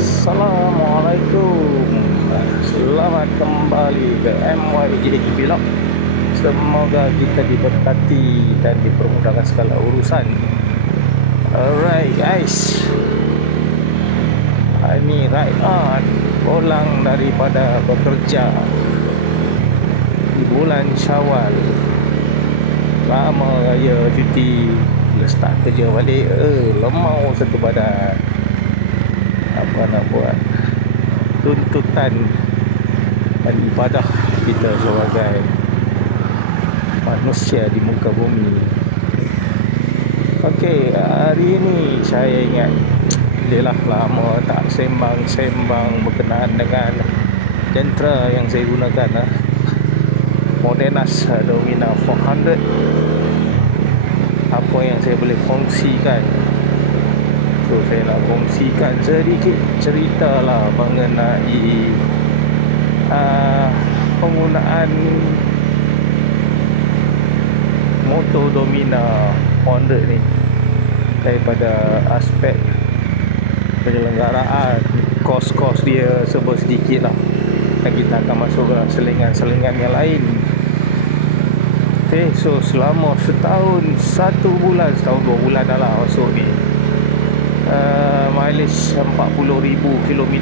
Assalamualaikum. Selamat kembali ke MYJ Vlog. Semoga kita diberkati dan dipermudahkan segala urusan. Alright guys, ini right on, pulang daripada bekerja di bulan Syawal. Lama raya cuti, bila start kerja balik, lemau satu badan. Apa nak buat, tuntutan dan ibadah kita sebagai manusia di muka bumi. Okey, hari ini saya ingat dah lama tak sembang-sembang berkenaan dengan jentera yang saya gunakan, Modenas Domina 400. Apa yang saya boleh kongsikan? So, saya nak kongsikan sedikit cerita lah mengenai penggunaan motor Domina 400 ni daripada aspek penyelenggaraan, kos-kos dia serba sedikit lah, dan kita akan masuk ke selingan-selingan yang lain. Okay, so selama setahun 1 bulan, setahun 2 bulan dah lah masuk ni, mileage 40,000 km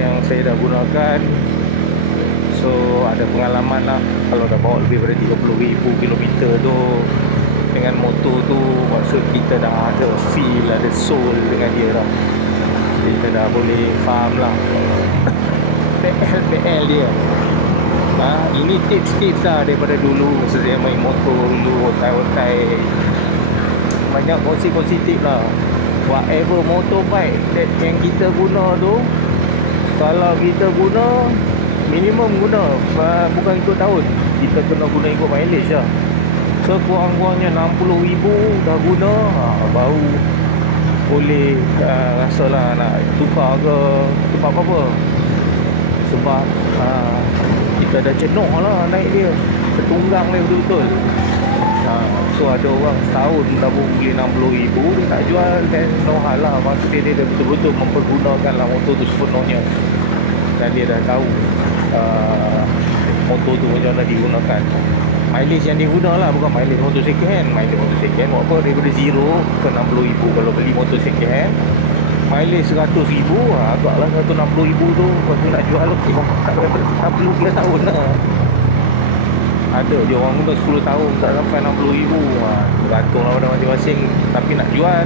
yang saya dah gunakan. So ada pengalaman lah, kalau dah bawa lebih daripada 30,000 km tu dengan motor tu, maksud kita dah ada feel, ada soul dengan dia lah. Kita dah boleh faham lah PL dia. Ini tips-tips lah daripada dulu saya main motor dulu, otai-otai. Banyak kongsi-kongsi tip lah. Whatever motorbike yang kita guna tu, kalau kita guna, minimum guna bukan ikut tahun, kita kena guna ikut mileage lah. Sekurang-kurangnya 60,000 dah guna, baru boleh rasa lah nak tukar ke. Sebab apa? Sebab kita dah jenuh lah naik dia, tertunggang dia betul-betul. So ada orang setahun dah beli 60,000, dia tak jual, dan no hal lah. Maksudnya dia dah betul-betul mempergunakan lah motor tu sepenuhnya, dan dia dah tahu motor tu macam mana digunakan. Mileage yang dia guna lah, bukan mileage motor second hand. Mileage motor second hand buat apa, daripada 0 ke 60,000. Kalau beli motor second hand, mileage 100,000, agaklah 160,000 tu. Lepas tu nak jual, tak dapat 63 tahun lah. Ada je orang guna 10 tahun tak sampai 60,000. Bergantung lah pada masing-masing. Tapi nak jual,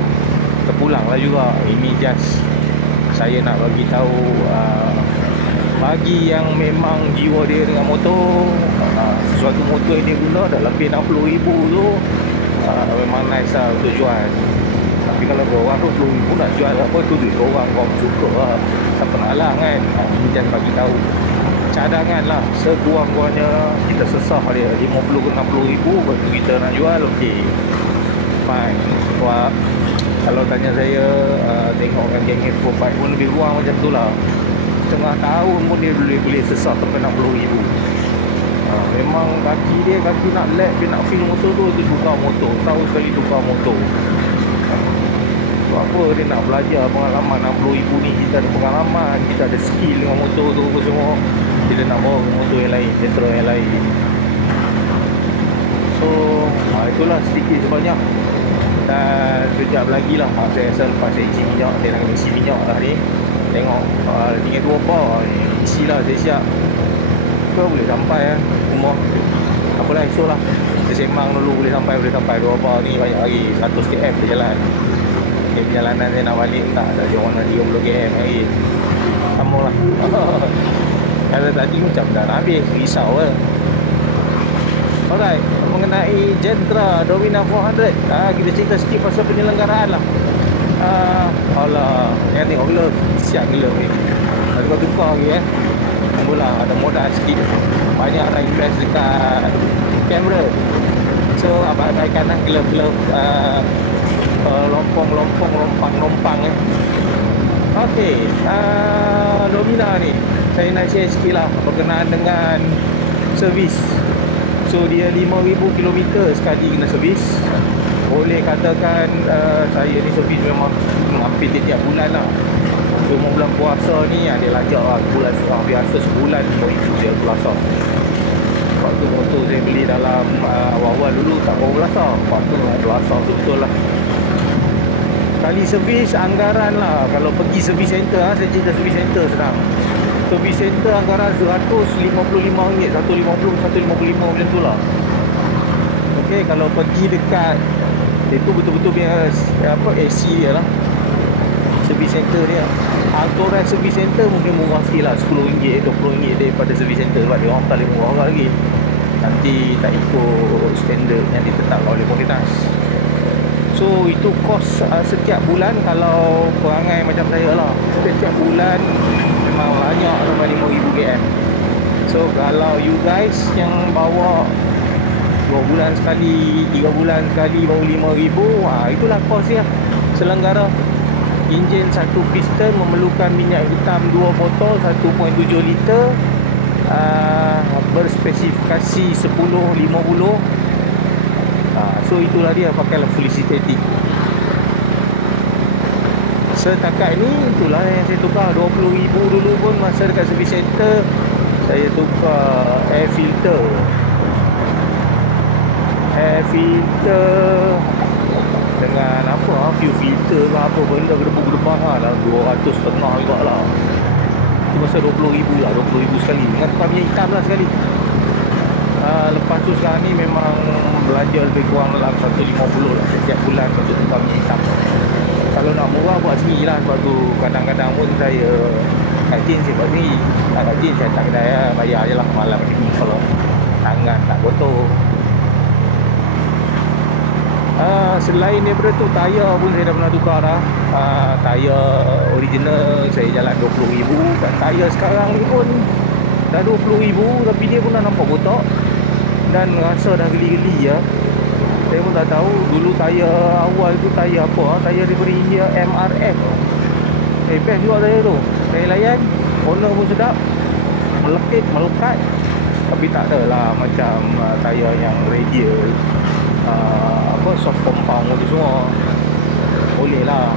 terpulang lah juga. Ini just saya nak bagi tahu, bagi yang memang jiwa dia dengan motor, sesuatu motor yang dia guna dah lebih 60,000 tu, memang nice lah untuk jual. Tapi kalau orang tu 20,000 nak jual apa tu, duit orang, kau suka lah, siapa nak halang kan. Ini just bagi tahu cadangan lah. Sekurang-kurangnya kita sesah dia 50 ke 60,000, lepas tu kita nak jual, okey, fine. Kalau tanya saya, tengok kan geng F4 bike pun lebih kurang macam tu lah. Setengah tahun pun dia boleh sesah sampai 60,000. Memang kaki nak lap, dia nak feel motor tu, dia tukar motor, tahu sekali tukar motor. Sebab apa, dia nak belajar pengalaman 60,000 ni. Kita ada pengalaman, kita ada skill dengan motor tu semua, kita nak bawa motor yang lain, jentera yang lain. So itulah sedikit sebanyak. Dan kejap lagi lah, saya rasa lepas saya isi minyak, saya nak isi minyak lah ni. Tengok tinggal 2 bar ni, isi lah, saya siap ke boleh sampai rumah. Apalah, esok lah saya sembang dulu, boleh sampai 2 bar ni. Banyak lagi 100 km berjalan. Perjalanan saya nak balik tak ada orang nak 30 km lagi. Sama lah. Kalau tadi macam dah nak habis, risau lah. Alright, mengenai jentera Domina 400, kita cerita sikit pasal penyelenggaraan lah. Alah, yang tengok gila, siap gila ni. Kalau tukar lagi mula ada modal sikit, banyak nak invest dekat kamera. So abang-abang nak glove lompang Okey, Domina ni saya nak share sikit lah berkenaan dengan servis. So dia 5,000 km sekali kena servis. boleh katakan saya ni servis memang hampir tiap bulan lah. Cuma bulan puasa ni dia lajak lah. Bulan biasa sebulan RM5,000 dia belasah. Waktu motor saya beli dalam awal-awal dulu tak berapa belasah. Waktu memang belasah betul lah. Kali servis anggaran lah. Kalau pergi servis center saya cerita servis center senang. Servis center anggaran RM155, RM150, RM155 macam tu lah. Okay, kalau pergi dekat itu betul-betul punya AC dia lah, servis center dia. Autoran servis center mungkin murah sikit lah, RM10, RM20 daripada servis center. Sebab dia orang paling murah lagi. Nanti tak ikut standard yang ditetapkan oleh komunitas. So itu kos setiap bulan kalau perangai macam saya lah. Setiap bulan memang banyak sampai RM5,000. So kalau you guys yang bawa 2 bulan sekali, 3 bulan sekali baru RM5,000, itulah kos dia. Selenggara enjin satu piston memerlukan minyak hitam 2 botol 1.7 liter, berspesifikasi 10-50. So itulah dia, pakailah Felicity. Setakat ni itulah yang saya tukar. RM20,000 dulu pun masa dekat servis center saya tukar air filter dengan fuel filter ke apa benda gedebuk-gedebak lah, 200.5 juga lah. Itu masa RM20,000 lah, RM20,000 sekali. Dengan tukar minyak hitam lah sekali. Lepas tu sekarang ni memang belanja lebih kurang dalam RM150 lah setiap bulan untuk tukar minyak hitam. Kalau nak murah buat sendiri lah. Sebab tu kadang-kadang pun saya kajin saya buat sendiri. Tak kajin saya tak kedai lah, bayar je lah malam macam ni kalau tangan tak kotor. Selain daripada tu, tayar pun saya dah pernah tukar dah. Tayar original saya jalan RM20,000. Dan tayar sekarang ni pun dah RM20,000, tapi dia pun dah nampak kotak dan rasa dah geli-geli ya. Saya pun tak tahu. Dulu tayar awal tu tayar apa? Tayar daripada India, MRF. Best juga tayar tu. Saya layan, warna pun sedap, melekat. Tapi tak adalah macam tayar yang radial, soft compound tu semua. Boleh lah.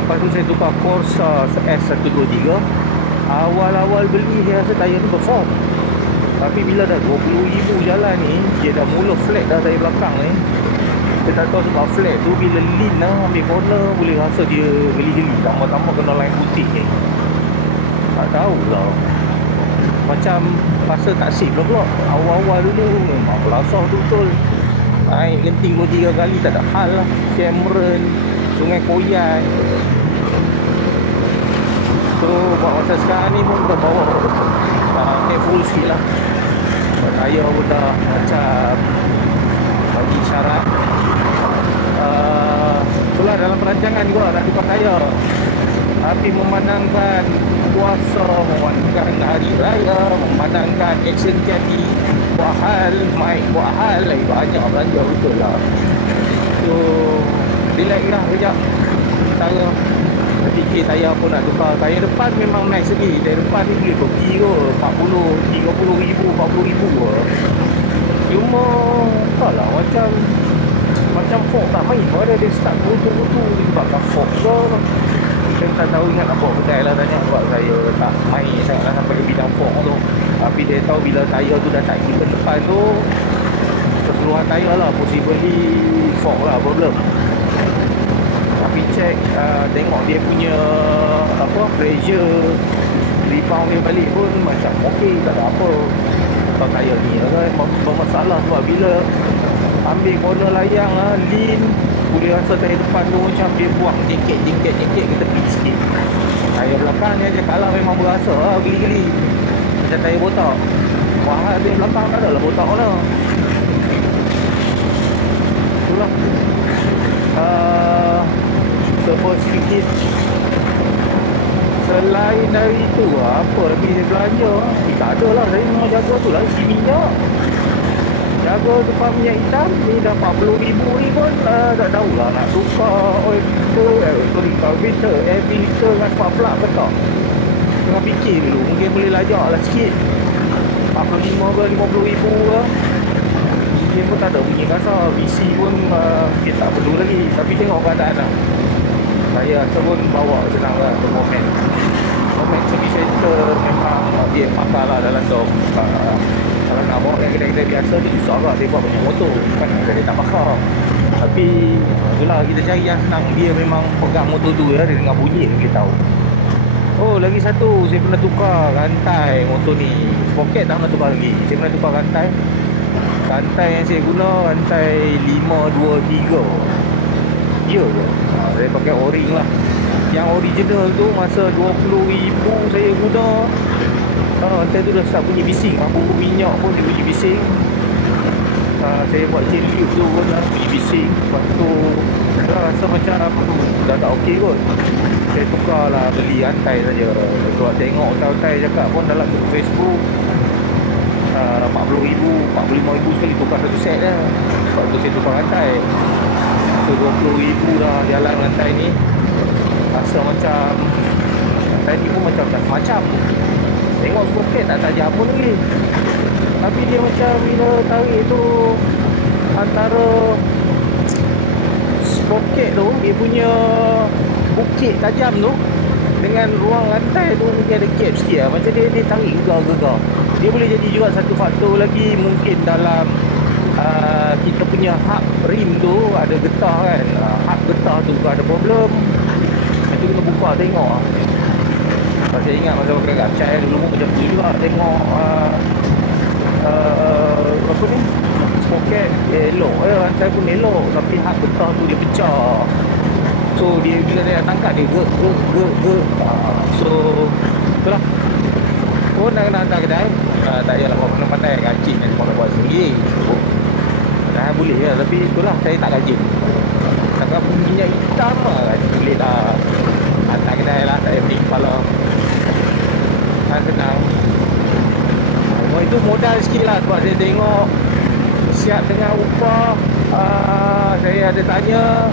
Lepas tu saya tukar Corsa S123. Awal-awal beli saya rasa tayar tu perform, tapi bila dah RM20,000 jalan ni, dia dah mula flat dah tayar belakang ni. Saya tak tahu sebab flat tu bila lean lah, ambil corner boleh rasa dia geli-geli. Tambah-tambah kena line putih ni, tak tahulah. Macam rasa tak safe lah pula. Awal-awal dulu memang belasah betul. Naik lenting 2-3 kali tak ada hal lah. Cameron, Sungai Koyan. So buat masa sekarang ni pun dah bawa careful sikit lah. Tayar pun dah macam bagi syarat. Itulah dalam perancangan juga nak tukar tayar. Tapi memandangkan puasa, memandangkan hari raya, memandangkan action jadi, buat hal, mic buat hal, lagi banyak belanja betul lah. So relax lah kejap. Tayar fikir tayar pun nak tukar. Tayar depan memang nice lagi. Tayar depan ni boleh pergi ke 40, 30,000, 40,000 ke. Cuma entahlah, macam fork tak main. Ada dia start berutu-utu disebabkan fork ke. Saya tak tahu, ingat nak bawa kedai lah tanya. Sebab saya tak main sangat lah sampai ke bidang fork tu. Tapi dia tahu bila tayar tu dah tak even depan tu, keseluruhan tayar lah, possibly fork lah problem. Tapi check, tengok dia punya pressure rebound dia balik pun macam okey, tak ada apa. Kalau tayar ni kan bermasalah sebab bila ambil corner layang lah, lean, boleh rasa tayar depan tu macam dia buang jengket ke tepi sikit. Tayar belakang ni aja kalah memang berasa geli-geli macam tayar botak. Wah, tayar belakang tak adalah botak mana. Itulah. Sebut sedikit. Selain dari itu, apa lagi saya belanja? Tak ada lah. Saya memang jaga tu lah, isi minyak. Jaga tukar minyak hitam. Ni dah RM40,000 ni pun tak tahulah nak tukar oil filter, carburetor, air filter dengan spark plug ke tak. Tengah fikir dulu, mungkin boleh lajak lah sikit. RM45,000 ke RM50,000 ke. Dia pun tak ada bunyi kasar. BC pun kita tak perlu lagi. Tapi tengok keadaan lah. Saya rasa pun bawa senang lah untuk Moment. Moment service center memang dia pakar lah dalam tu. Kalau nak bawa kedai-kedai biasa dia susah lah. Dia buat banyak motor. Kan dia tak pakar. Tapi itulah kita cari yang senang. Dia memang pegang motor tu ya. Dia dengar bunyi dia tahu. Oh, lagi satu, saya pernah tukar rantai motor ni. Poket tak pernah tukar lagi. Saya pernah tukar rantai. Rantai yang saya guna rantai 523. Ya je. Saya pakai O-ring lah. Yang original tu masa 20,000 saya guna. Rantai tu dah start bunyi bising. Bubuk minyak pun dia bunyi bising. Saya buat chain loop tu pun dah bunyi bising. Lepas tu saya rasa macam apa tu dah tak okey kot. Saya tukar lah, beli rantai saja. Sebab tengok rantai cakap pun dalam Facebook 40,000, 45,000 sekali tukar satu set dah. Sebab tu saya tukar rantai. So 20,000 dah jalan rantai ni. Rasa macam rantai ni pun macam tengok sprocket tak tajam pun lagi. Tapi dia macam bila tarik tu antara sprocket tu dia punya bukit tajam tu dengan ruang rantai tu mungkin ada gap sikit lah. Macam dia tarik gegar-gegar. Dia boleh jadi juga satu faktor lagi. Mungkin dalam kita punya hub rim tu ada getah kan. Hub getah tu ada problem. Itu kena buka tengok lah. Saya ingat masa pakai gacai dulu pun macam tu juga. Tengok apa ni, sprocket elok rantai pun elok. Tapi hub getah tu dia pecah. So dia bila dia tangkap dia so itulah. Oh nak kena hantar kedai. Tak payahlah kau pandai gajin kan, kau nak buat sendiri. Dah boleh ya, tapi itulah saya tak gajin. Cakap minyak hitam lah, boleh lah hantar kedai lah, tak payah pening kepala. Senang. Itu modal sikit lah sebab saya tengok siap dengan upah. Saya ada tanya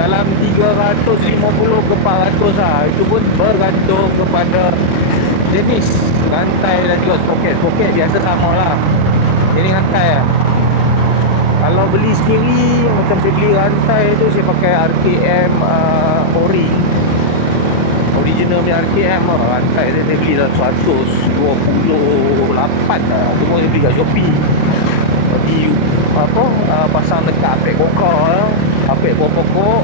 dalam 350 ke 400 lah. Itu pun bergantung kepada jenis rantai dan juga sprocket. Sprocket biasa sama lah. Ini rantai lah. Kalau beli sendiri, macam saya beli rantai tu, saya pakai RKM O-ring. Original punya RKM lah. Rantai saya beli dalam 128 lah. Semua saya beli kat Shopee. Bagi pasang dekat apek kokor. Apek pokok.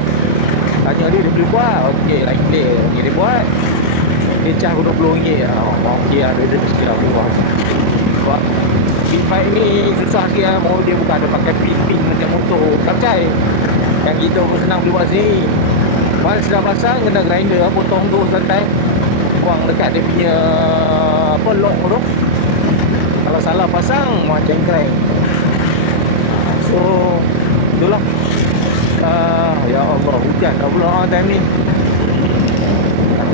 Tanya dia boleh buat. Okey, lain dia buat. Dia charge RM20 lah. Okey lah, dia mesti lah buat. Sebab pin pipe ni susah sikit lah. Dia bukan ada pakai pin macam motor kapcai yang kita pun senang boleh buat sini. Once dah pasang, kena grinder lah, potong tu santai. Buang dekat dia punya lock tu. Kalau salah pasang, macam crank. So itulah. Ya Allah, hujan dah pula time ni.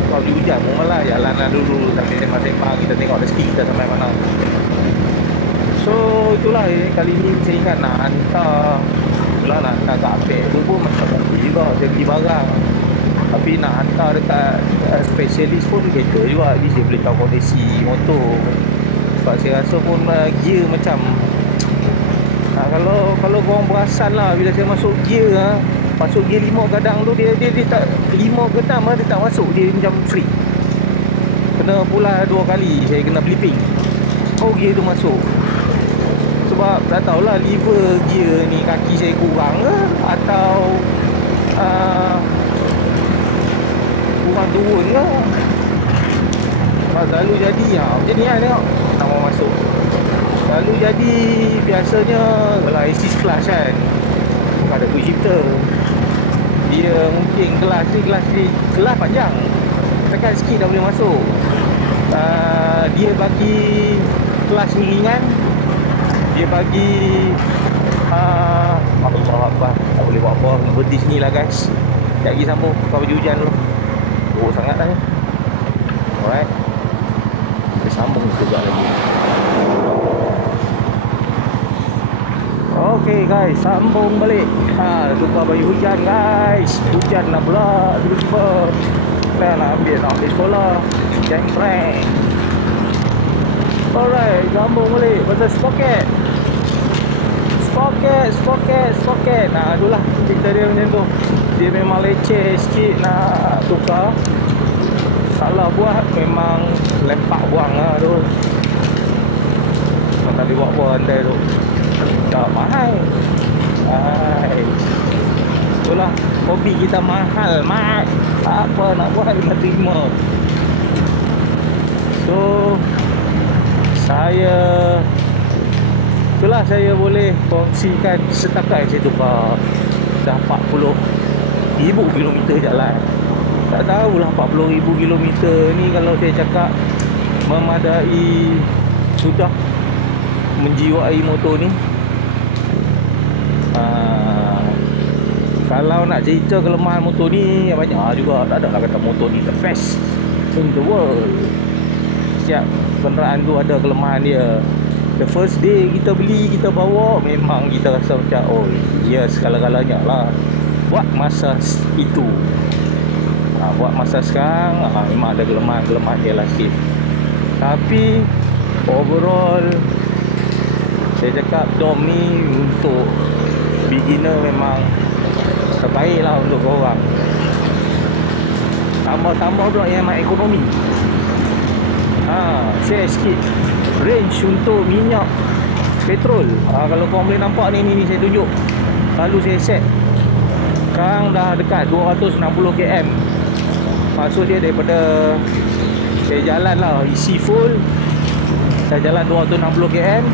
Kalau di hujan pun malah jalan lah dulu. Tapi sembang-sembang kita tengok rezeki kita sampai mana. So itulah kali ni saya ingat nak hantar. Itulah nak hantar kat apek tu pun macam okey juga. Saya beli barang. Tapi nak hantar dekat specialist pun better juga. At least dia boleh tahu kondisi motor. Sebab saya rasa pun gear macam kalau korang perasan lah, bila saya masuk gear masuk gear 5 kadang tu dia tak 5 ke 6 dia tak masuk, dia macam free. Kena pula 2 kali saya kena flipping. Gear tu masuk. Sebab tak tahulah lever gear ni kaki saya kurang ke atau kurang turun ke. Sebab selalu jadi macam ni lah tengok tak mau masuk. Selalu jadi biasanya kalau assist clutch kan, bukan ada quick shifter. Dia mungkin kelas panjang, tekan sikit dah boleh masuk. Dia bagi kelas ni ringan. Dia bagi Allah Akbar, tak boleh buat apa. Kena berhenti sini lah guys. Sekejap lagi sambung. Kau baju hujan dulu. Teruk sangat dah ni. Alright, kita sambung sekejap lagi. Okay guys, sambung balik. Tukar baju hujan guys. Hujan lah pula tiba-tiba. Kita nak ambil sekolah. Jangan prank. Alright, sambung balik pasal sprocket. Sprocket. Nah, itulah cerita dia macam tu. Dia memang leceh sikit nak tukar. Salah buat memang lempak buang lah tu. Tak boleh buat apa andai tu. Tak mahal. Itulah hobi kita mahal, mat. Apa nak buat kena terima. So itulah saya boleh kongsikan setakat saya tukar dah 40,000 kilometer jalan. Tak tahulah 40,000 kilometer ni kalau saya cakap memadai sudah menjiwai motor ni. Kalau nak cerita kelemahan motor ni banyak juga. Tak ada lah kata motor ni the best in the world. Setiap kenderaan tu ada kelemahan dia. The first day kita beli, kita bawa, memang kita rasa macam oh ya, segala-galanya lah. Buat masa itu, buat masa sekarang memang ada kelemahan dia lah sikit. Tapi overall saya cakap Dom ni untuk beginner memang terbaik lah untuk korang. Tambah pula yang memang ekonomi. Share sikit range untuk minyak petrol. Kalau korang boleh nampak ni saya tunjuk. Lalu saya set sekarang dah dekat 260 km. Maksud dia daripada saya jalan lah isi full, saya jalan 260 km.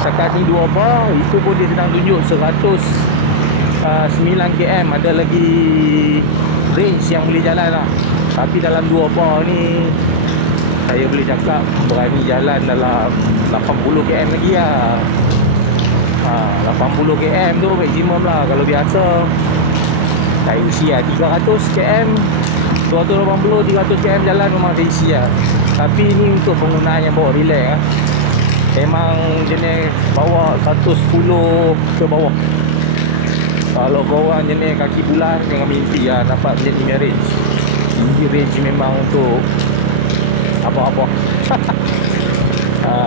Setakat ni 2 bar. Itu pun dia sedang tunjuk 9 km. Ada lagi range yang boleh jalan lah. Tapi dalam 2 bar ni saya boleh cakap berani jalan dalam 80 km lagi lah. 80 km tu maksimum lah. Kalau biasa saya isi lah 300 km 280, 300 km jalan memang saya isi lah. Tapi ni untuk penggunaan yang bawa relax lah. Memang jenis bawa 110 ke bawah. Kalau korang jenis kaki bulan, jangan mimpi lah dapat jenis range. Ini range memang untuk apa-apa.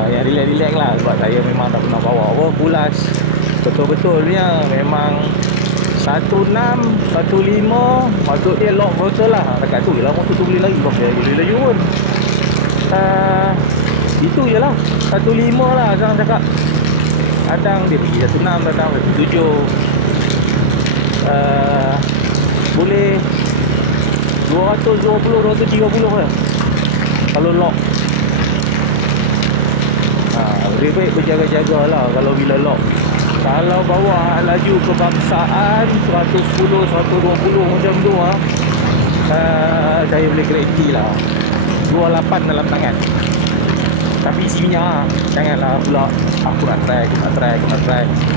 Yang relax-relax lah. Sebab saya memang tak pernah bawa apa bulas. Betul-betulnya memang 16, 15. Maksud dia lock throttle lah. Dekat tu je lah motor tu boleh lari. Kau boleh laju pun. Itu je lah 15 lah sekarang cakap. Kadang dia pergi 16, kadang dia pergi 7. Boleh 220, 230 lah kalau lock. Lebih baik berjaga-jaga lah kalau bila lock. Kalau bawa laju kebangsaan 110, 120 macam tu saya boleh kereti lah 28 dalam tangan. Tapi isi minyak lah. Janganlah pula aku nak try.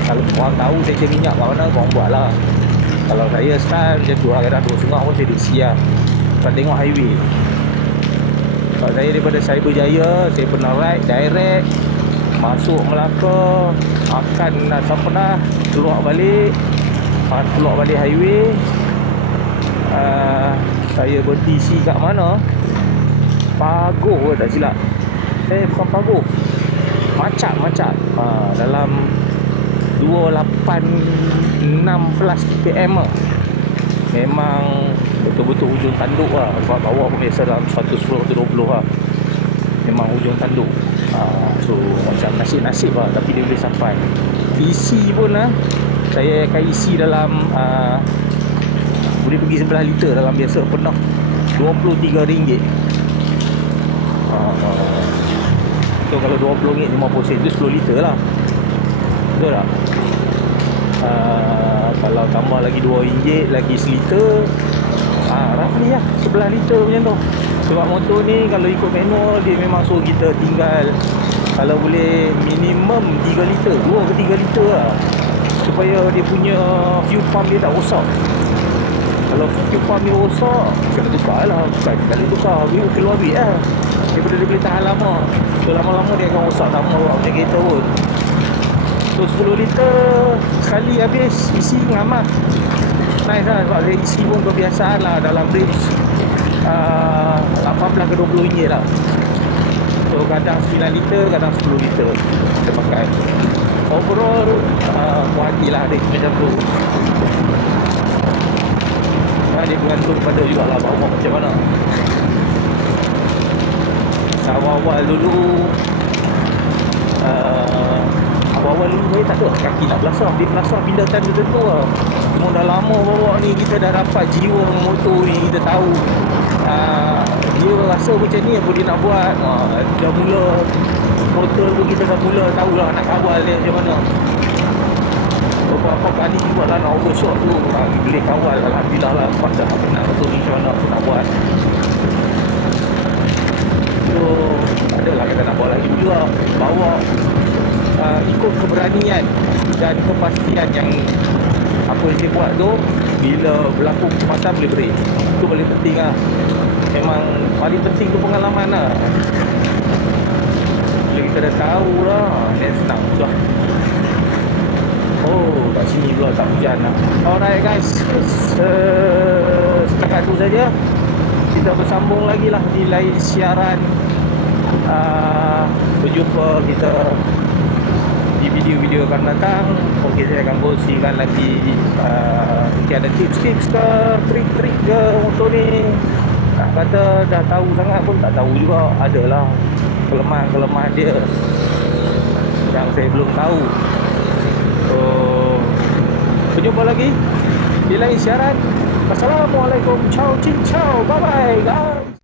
Kalau korang tahu saya isi minyak kat mana, korang buat lah. Kalau saya style macam tu lah. Kadang 2 setengah pun saya isi lah. Kalau tengok highway. Kalau saya daripada Cyberjaya, saya pernah ride direct masuk Melaka, makan sampai dah keluar balik highway. Saya berhenti isi kat mana, Pagoh ke tak silap. Bukan Pagoh, Macak. Dalam 286 km lah. Memang betul-betul hujung tanduk lah. Sebab bawah pun biasa dalam 110-120 lah. Memang hujung tanduk. So macam nasib-nasib lah. Tapi dia boleh sampai. Isi pun saya akan isi dalam boleh pergi 11 liter dalam biasa pernah RM23. So kalau RM20 50 sen tu 10 liter lah. Betul tak? Kalau tambah lagi RM2 lagi seliter, roughly lah 11 liter macam tu. Sebab motor ni kalau ikut manual dia memang suruh kita tinggal kalau boleh minimum 3 liter, 2 ke 3 liter lah, supaya dia punya fuel pump dia tak rosak. Kalau fuel pump dia rosak, kena tukar lah. Bukan kena tukar, dia keluar duit lah. Daripada dia boleh tahan lama. So lama-lama dia akan rosak sama macam kereta pun. So 10 liter sekali habis isi ngamak. Nice lah, sebab saya isi pun kebiasaan lah dalam range 18 ke 20 ringgit lah. So kadang 9 liter, kadang 10 liter kita pakai. overall puas hatilah dia macam tu. Dia bergantung pada jugalah bawa macam mana. Awal-awal dulu awal-awal dulu saya tak ada kaki nak belasah. Dia belasah bila time tertentu lah. Cuma dah lama bawa ni, kita dah dapat jiwa motor ni. Kita tahu dia rasa macam ni apa dia nak buat. Dah mula motor pun kita dah mula tahulah nak kawal dia macam mana. Beberapa kali juga lah nak overshot tu, boleh kawal. Alhamdulillah lah, lepas dah nak motor ni macam mana aku nak buat. So adalah kita nak bawa lagi juga, bawa ikut keberanian dan kepastian yang apa yang dia buat tu. Bila berlaku kecemasan boleh break, itu paling penting lah. Memang paling penting tu pengalaman lah. Bila kita dah tahu lah, then senang sudah. Oh, kat sini pula tak hujan lah. Alright guys, setakat tu saja. Kita bersambung lagi lah di lain siaran. Berjumpa kita di video-video akan datang. Mungkin saya akan kongsikan lagi mungkin ada tips-tips ke, trik-trik ke motor ni. Nak kata dah tahu sangat pun tak tahu juga. Adalah kelemahan-kelemahan dia yang saya belum tahu. So berjumpa lagi di lain siaran. Assalamualaikum, ciao, ciao, bye bye guys.